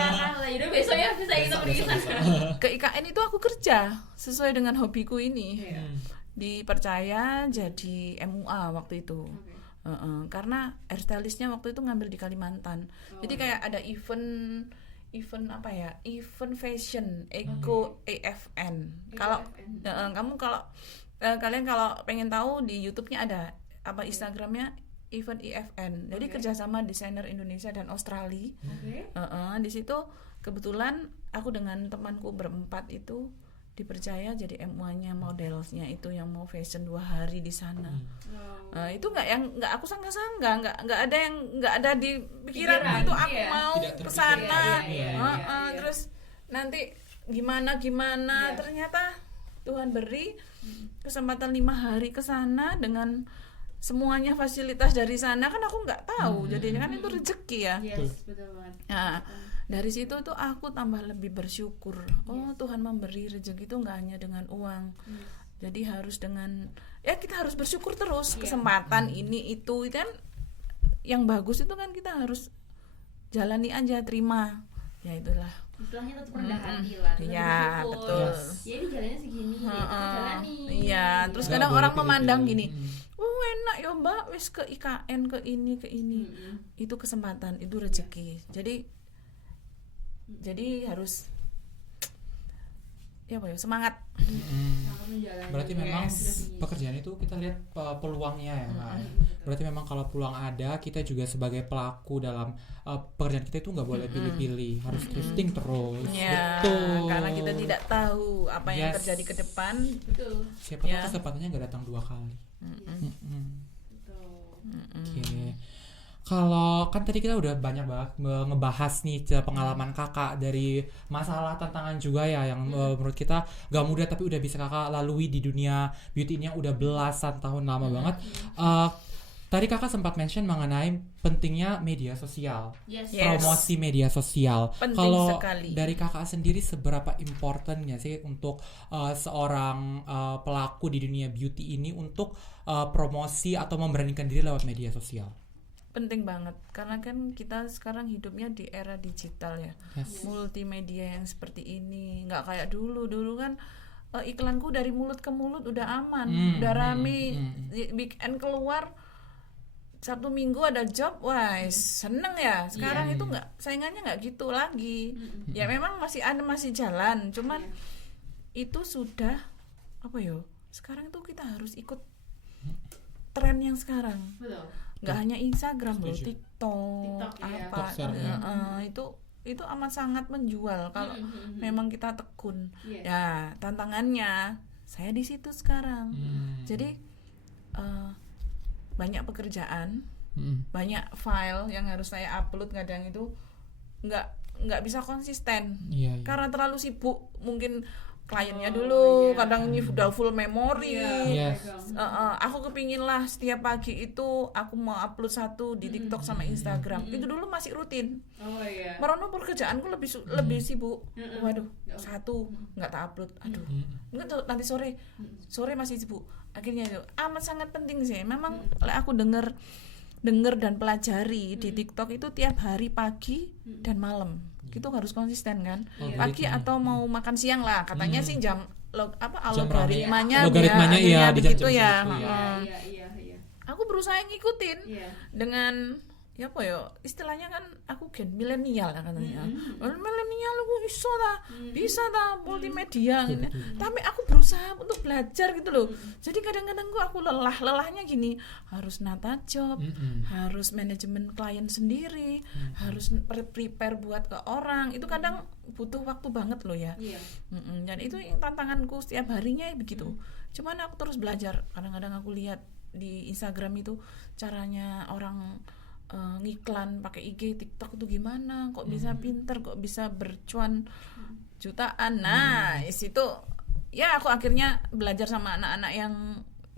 Yaudah besok ya bisa kita pergi ke sana. Ke IKN itu aku kerja sesuai dengan hobiku ini. Iya. Dipercaya jadi MUA waktu itu. Karena hairstylistnya waktu itu ngambil di Kalimantan. Jadi kayak ada event fashion Eco AFN. Kalau kalian kalau pengen tahu di YouTube-nya ada Instagramnya event EFN. Jadi kerjasama desainer Indonesia dan Australia. Di situ kebetulan aku dengan temanku berempat itu dipercaya jadi MUA-nya modelnya itu yang mau fashion 2 hari di sana. Itu nggak aku sangka-sangka, nggak ada di pikiran itu aku mau ke sana. Terus nanti gimana ternyata Tuhan beri kesempatan 5 hari ke sana dengan semuanya fasilitas dari sana, kan aku nggak tahu. Jadinya kan itu rezeki ya. Yes, betul banget. Nah, dari situ tuh aku tambah lebih bersyukur. Tuhan memberi rezeki itu nggak hanya dengan uang. Jadi harus dengan kita harus bersyukur terus. Kesempatan ini itu kan yang bagus itu kan kita harus jalani aja, terima. Ya itulah. Istilahnya tetap rendah hati lah. Iya, betul. Ya ini jalannya segini, kita jalani. Iya, terus kadang orang memandang gini, enak ya Mbak, wis ke IKN ke ini. Itu kesempatan, itu rezeki. Jadi harus semangat. Berarti memang pekerjaan itu kita lihat peluangnya ya, Mbak. Berarti memang kalau peluang ada, kita juga sebagai pelaku dalam pekerjaan kita itu nggak boleh pilih-pilih, harus drifting terus. Ya, Betul. karena kita tidak tahu apa yang terjadi ke depan. Betul. Siapa tahu kesempatannya nggak datang 2 kali. Betul. Oke. Kalau kan tadi kita udah banyak banget ngebahas nih pengalaman kakak dari masalah tantangan juga ya yang menurut kita gak mudah tapi udah bisa kakak lalui di dunia beauty ini yang udah belasan tahun lama banget. Tadi kakak sempat mention mengenai pentingnya media sosial, Yes. promosi media sosial. Penting Kalau sekali. dari kakak sendiri seberapa importantnya sih untuk seorang pelaku di dunia beauty ini untuk promosi atau memberanikan diri lewat media sosial? Penting banget karena kan kita sekarang hidupnya di era digital ya. Yes. Multimedia yang seperti ini nggak kayak dulu kan iklanku dari mulut ke mulut udah aman, udah rame. Weekend keluar Sabtu Minggu ada job, wah seneng ya. Sekarang itu nggak, saingannya nggak gitu lagi. Ya memang masih jalan, cuman itu sudah apa yo? Sekarang itu kita harus ikut tren yang sekarang. Betul. Nggak hanya Instagram loh, Setuju. TikTok, iya. apa, TikTok, itu amat sangat menjual kalau memang kita tekun. Iya. Ya tantangannya saya di situ sekarang. Jadi banyak pekerjaan, banyak file yang harus saya upload, kadang itu nggak bisa konsisten Iya. karena terlalu sibuk. Mungkin kliennya dulu, kadang ini udah full memori. Yes. Aku kepingin lah setiap pagi itu aku mau upload satu di TikTok sama Instagram. Itu dulu masih rutin. Oh iya. Merono pekerjaanku lebih sibuk. Waduh, satu nggak tak upload. Aduh, nggak tuh, nanti sore masih sibuk. Akhirnya itu amat sangat penting sih. Memang aku denger dan pelajari di TikTok itu tiap hari pagi dan malam. Itu harus konsisten kan. Pagi atau mau makan siang lah. Katanya sih jam algoritmanya iya di begitu jam-jam ya. segitu, Iya. Aku berusaha ngikutin Iya. dengan ya apa ya istilahnya kan aku gen milenial lah katanya. Milenial aku bisa ta multimedia gitu. Tapi aku berusaha untuk belajar gitu loh. Jadi kadang-kadang aku lelahnya gini, harus nata job, harus manajemen klien sendiri, harus prepare buat ke orang. Itu kadang butuh waktu banget loh ya. Iya. Dan itu yang tantanganku setiap harinya begitu. Cuman aku terus belajar. Kadang-kadang aku lihat di Instagram itu caranya orang ngiklan pakai IG, TikTok itu gimana? Kok bisa pinter? Kok bisa bercuan jutaan? Nah, itu ya aku akhirnya belajar sama anak-anak yang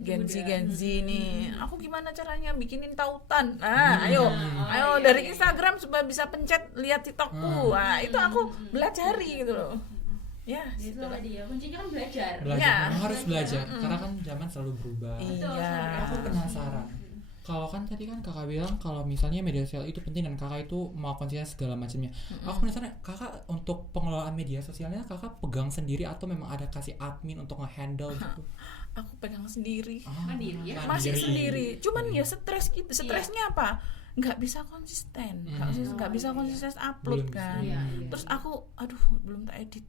Gen Z nih. Aku gimana caranya bikinin tautan? Nah, ayo dari Instagram supaya bisa pencet lihat TikTokku. Nah, itu aku belajari gitu loh. Ya, Itu tadi ya. Kuncinya kan belajar. Ya. Harus belajar karena kan zaman selalu berubah. Iya. Aku penasaran. Kalau kan tadi kan kakak bilang kalau misalnya media sosial itu penting dan kakak itu mau konsisten segala macamnya. Aku penasaran kakak untuk pengelolaan media sosialnya kakak pegang sendiri atau memang ada kasih admin untuk nge-handle gitu? Aku pegang sendiri. Mandiri ya. Masih sendiri. Cuman ya stres gitu. Stresnya apa? Nggak bisa konsisten. Nggak bisa konsisten upload Belum bisa. kan. Iya. Terus aku belum tak edit.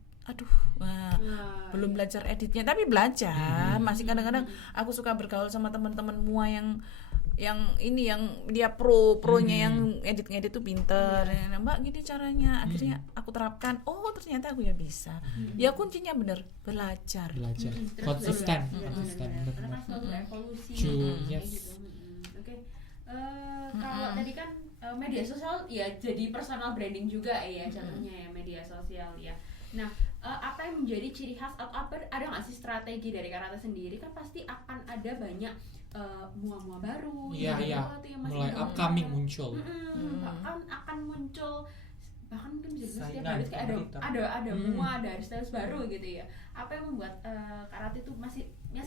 Belum belajar editnya, tapi belajar. Masih kadang-kadang aku suka bergaul sama teman-teman mua yang ini yang dia pronya yang edit tuh pinter. Nah, Mbak gini caranya. Akhirnya aku terapkan. Oh, ternyata aku ya bisa. Ya kuncinya bener belajar. Konsisten. Karena kan selalu evolusi Yes. gitu. Oke. Kalau tadi kan media sosial ya jadi personal branding juga ya contohnya ya media sosial ya. Nah, apa yang menjadi ciri khas atau ada nggak sih strategi dari Karate sendiri? Kan pasti akan ada banyak mua-mua baru, Iya. yang masih Mulai belum upcoming ada. muncul. Akan muncul, bahkan mungkin bisa setiap Saingan hari kayak kita. ada mua, ada hairstyle baru gitu ya. Apa yang membuat Karate itu masih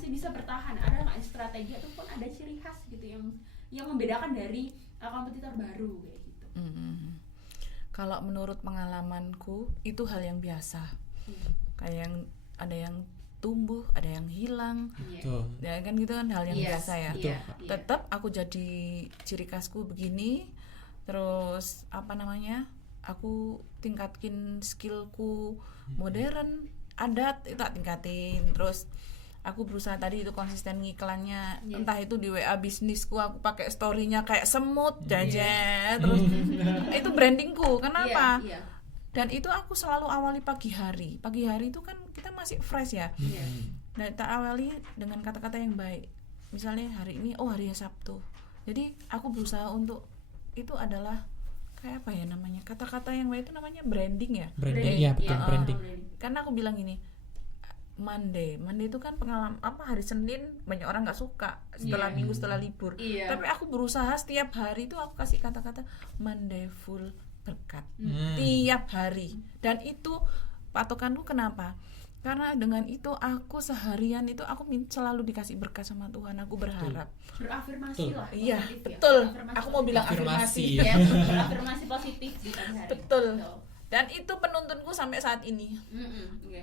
bisa bertahan? Ada nggak strategi ataupun ada ciri khas gitu yang membedakan dari kompetitor baru kayak gitu? Kalau menurut pengalamanku itu hal yang biasa. Kayak yang ada yang tumbuh, ada yang hilang. Betul. Ya kan gitu kan hal yang biasa ya. Iya. Tetap aku jadi ciri khasku begini. Terus apa namanya? Aku tingkatin skillku modern, adat itu tak tingkatin. Terus aku berusaha tadi itu konsisten ngiklannya, entah itu di WA bisnisku aku pakai story-nya kayak semut jajan. Terus itu brandingku. Kenapa? Iya. Dan itu aku selalu awali pagi hari. Pagi hari itu kan kita masih fresh ya. Dan tak awali dengan kata-kata yang baik. Misalnya hari ini, hari Sabtu. Jadi aku berusaha untuk itu adalah kayak apa ya namanya? Kata-kata yang baik itu namanya branding ya. Branding, iya betul, branding. Karena aku bilang ini, Monday itu kan pengalaman hari Senin banyak orang nggak suka setelah Iya. minggu setelah libur. Iya. Tapi aku berusaha setiap hari itu aku kasih kata-kata Monday full berkat Hmm. tiap hari, dan itu patokanku. Kenapa? Karena dengan itu aku seharian itu aku selalu dikasih berkat sama Tuhan. Aku berharap. Berafirmasi Betul. lah. Iya, positif ya. betul. Afirmasi Aku mau bilang positif. afirmasi. Afirmasi. Ya, berafirmasi positif di pagi hari. Betul. Dan itu penuntunku sampai saat ini. Oke.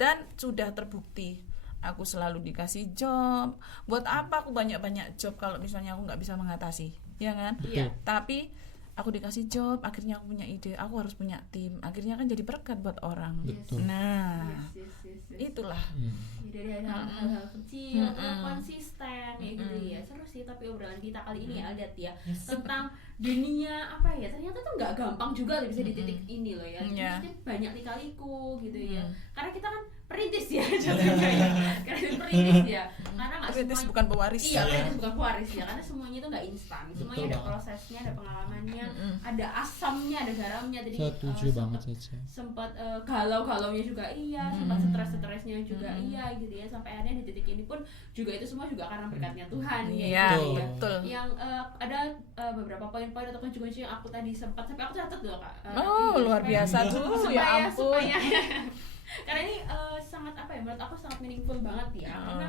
Dan sudah terbukti. Aku selalu dikasih job. Buat apa aku banyak-banyak job kalau misalnya aku nggak bisa mengatasi, ya kan? Iya. Tapi aku dikasih job, akhirnya aku punya ide, aku harus punya tim. Akhirnya kan jadi berkat buat orang. Betul. Nah, Yes. itulah. Hmm. Ya, dari hal-hal kecil tetap konsisten ya gitu ya. Seru sih tapi obrolan kita kali ini ya lihat ya tentang dunia apa ya, ternyata tuh nggak gampang juga loh bisa di titik ini loh ya. Iya. Maksudnya banyak lika-liku gitu ya. Karena kita kan perintis ya jatuhnya ya. Karena perintis ya. Karena nggak Perintis semua bukan pewaris. Iya, perintis bukan pewaris ya. Karena semuanya itu nggak instan. Semuanya Betul ada banget. prosesnya, ada pengalamannya, ada asamnya, ada garamnya. Jadi Setuju banget Cece. sempat galau-galaunya juga iya, sempat stres-stresnya juga iya gitu ya, sampai akhirnya di titik ini pun juga itu semua juga karena berkatnya Tuhan ya Iya, gitu ya. betul. Yang ada beberapa poin-poin atau kunci-kunci yang aku tadi sempat sampai aku catat loh Kak. Oh, Ini, luar biasa tuh. Ya ampun. supaya karena ini sangat apa ya, menurut aku sangat meaningful banget ya, karena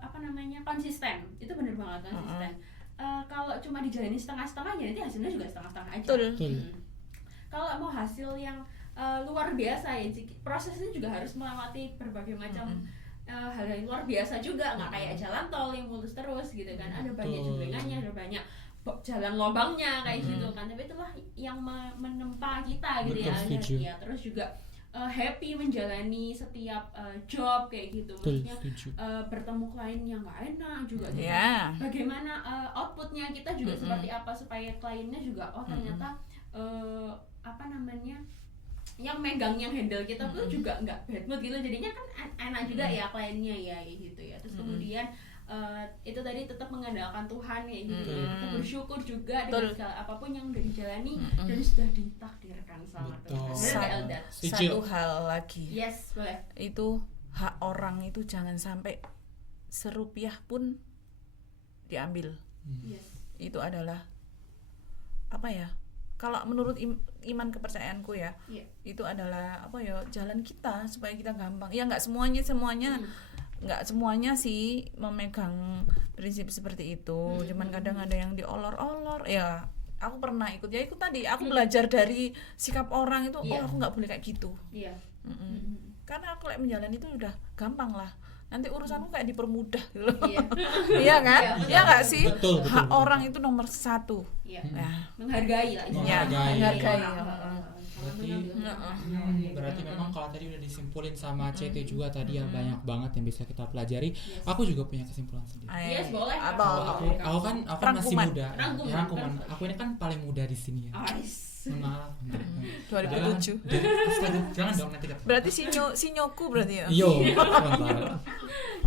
apa namanya, konsisten. Itu bener banget konsisten. Kalau cuma dijalani setengah-setengah ya nanti hasilnya juga setengah-setengah aja. Betul. Betul. Kalau mau hasil yang luar biasa ya, prosesnya juga harus melewati berbagai macam hal yang luar biasa juga, nggak kayak jalan tol yang mulus terus gitu kan. Ada banyak Betul. jemblengannya, ada banyak jalan lobangnya kayak gitu kan. Tapi itulah yang menempa kita gitu Betul, ya. setuju. Ya. Terus juga happy menjalani setiap job kayak gitu. Betul, Maksudnya setuju. bertemu klien yang nggak enak juga gitu. Ya. Bagaimana outputnya kita juga seperti apa supaya kliennya juga ternyata apa namanya, yang megang, yang handle kita tuh juga nggak bad mood gitu, jadinya kan enak juga ya kliennya ya gitu ya. Terus kemudian itu tadi tetap mengandalkan Tuhan ya gitu ya. Tetap bersyukur juga dengan segala apapun yang udah dijalani dan sudah ditakdirkan sama Betul. Tuhan. Bener nggak, Elda? Setuju. Satu hal lagi. Yes, boleh. Itu hak orang itu jangan sampai serupiah pun diambil. Yes. Itu adalah apa ya? Kalau menurut iman kepercayaanku ya, Iya. itu adalah apa ya, jalan kita supaya kita gampang. Ya nggak semuanya nggak semuanya sih memegang prinsip seperti itu. Cuman kadang ada yang diolor-olor. Ya aku pernah ikut tadi. Aku belajar dari sikap orang itu. Iya. Oh, aku nggak boleh kayak gitu. Iya. Karena aku kayak menjalani itu udah gampang lah. Nanti urusanku kayak dipermudah gitu loh. Iya. Iya kan? Iya, betul. Iya nggak sih? Betul, betul, Hak betul. orang itu nomor 1. Iya. Nah, Menghargai lah istilahnya. Menghargai. Menghargai. Berarti memang kalau tadi udah disimpulin sama CT juga tadi ya, banyak banget yang bisa kita pelajari. Aku juga punya kesimpulan sendiri. Yes, boleh. Apa? Aku kan masih Rangkuman. muda. Rangkuman. Ya, rangkuman. Aku ini kan paling muda di sini ya. Ais. Maaf. 2007. Astaga, jangan dong nanti kata. Berarti sinyoku berarti ya. Yo, sebentar.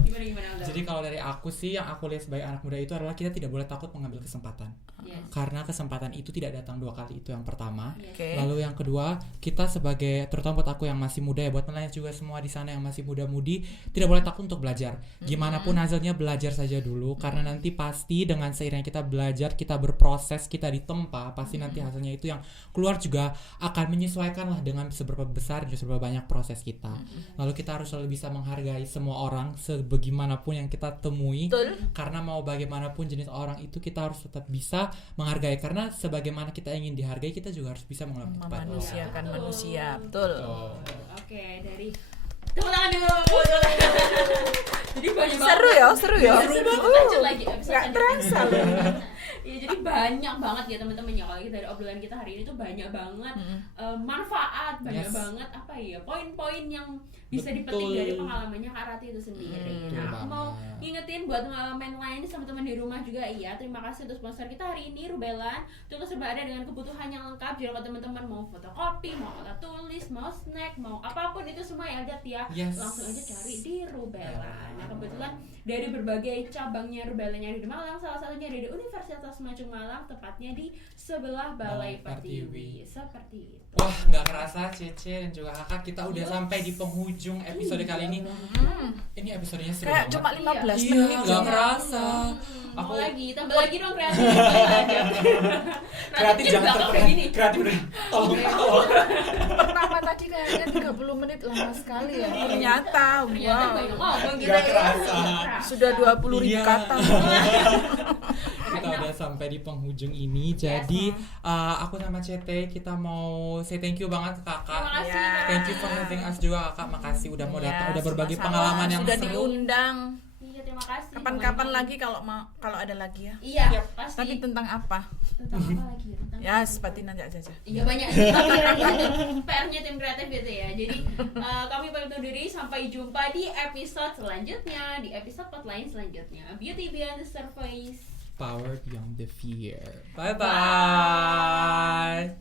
Gimana Alda? Jadi kalau dari aku sih, yang aku lihat sebagai anak muda itu adalah kita tidak boleh takut mengambil kesempatan. Yes. Karena kesempatan itu tidak datang 2 kali, itu yang pertama. Yes. Oke. Lalu yang kedua, kita sebagai, terutama buat aku yang masih muda ya, buat nelayan juga semua di sana yang masih muda-mudi, tidak boleh takut untuk belajar. Gimana pun hasilnya, belajar saja dulu, karena nanti pasti dengan seiringnya kita belajar, kita berproses, kita ditempa, pasti nanti hasilnya itu yang keluar juga akan menyesuaikan lah dengan seberapa besar dan seberapa banyak proses kita. Lalu kita harus selalu bisa menghargai semua orang sebagaimanapun yang kita temui. Betul. Karena mau bagaimanapun jenis orang itu, kita harus tetap bisa menghargai, karena sebagaimana kita ingin dihargai, kita juga harus bisa menghargai tempat orang. Memanusiakan Betul. manusia. Betul. Oke, dari tepuk tangan dulu. Jadi banyak banget. Seru ya. Lanjut lagi episode Nggak terasa loh. Iya, jadi banyak banget ya teman-teman ya, kalau kita dari obrolan kita hari ini tuh banyak banget manfaat, banyak Yes. banget apa ya, poin-poin yang bisa Betul. dipetik dari pengalamannya Kak Rati itu sendiri. Betul Nah, aku mau banget. ngingetin buat main lain sama teman di rumah juga, iya. Terima kasih untuk sponsor kita hari ini, Rubelan. Tunggu serba ada dengan kebutuhan yang lengkap. Jadi kalau teman-teman mau fotokopi, mau alat tulis, mau snack, mau apapun itu semua ya lihat ya. Yes. Langsung aja cari di Rubelan. Nah, kebetulan dari berbagai cabangnya Rubelan yang ada di Malang, salah satunya ada di Universitas Universitas Maju Malang, tepatnya di sebelah Balai Pertiwi. Seperti itu. Wah, nggak kerasa Cece dan juga Kakak kita udah sampai di penghujung episode kali ini. Ini episodenya seru Kayak banget. cuma 15 Iya, menit nggak ya. kerasa. Mau Aku lagi, tambah lagi dong kreatif. kreatif jangan terperan. Kreatif udah. Tolong. Pertama tadi kayaknya 30 menit lama sekali ya. Ternyata Ternyata wow. banyak ngomong kita Nggak ya. kerasa. Sudah 20.000 Iya. kata. Kita udah sampai di penghujung ini. Jadi aku sama CT kita mau say thank you banget ke Terima Kakak. kasih. Ya. Thank you for having us juga Kakak. Makasih udah mau datang, Ya, udah berbagi sama-sama. pengalaman yang sudah seru. diundang. Iya, terima kasih. Kapan-kapan lagi kalau ada lagi ya. Iya, Yap. pasti. Tapi tentang apa? Tentang apa lagi? Tentang Ya, seperti nanti aja. Iya banyak. PR-nya tim kreatif gitu ya. Jadi kami pamit undur diri, sampai jumpa di episode selanjutnya, di episode Potline selanjutnya. Beauty Beyond the Surface. Power beyond the fear. Bye bye.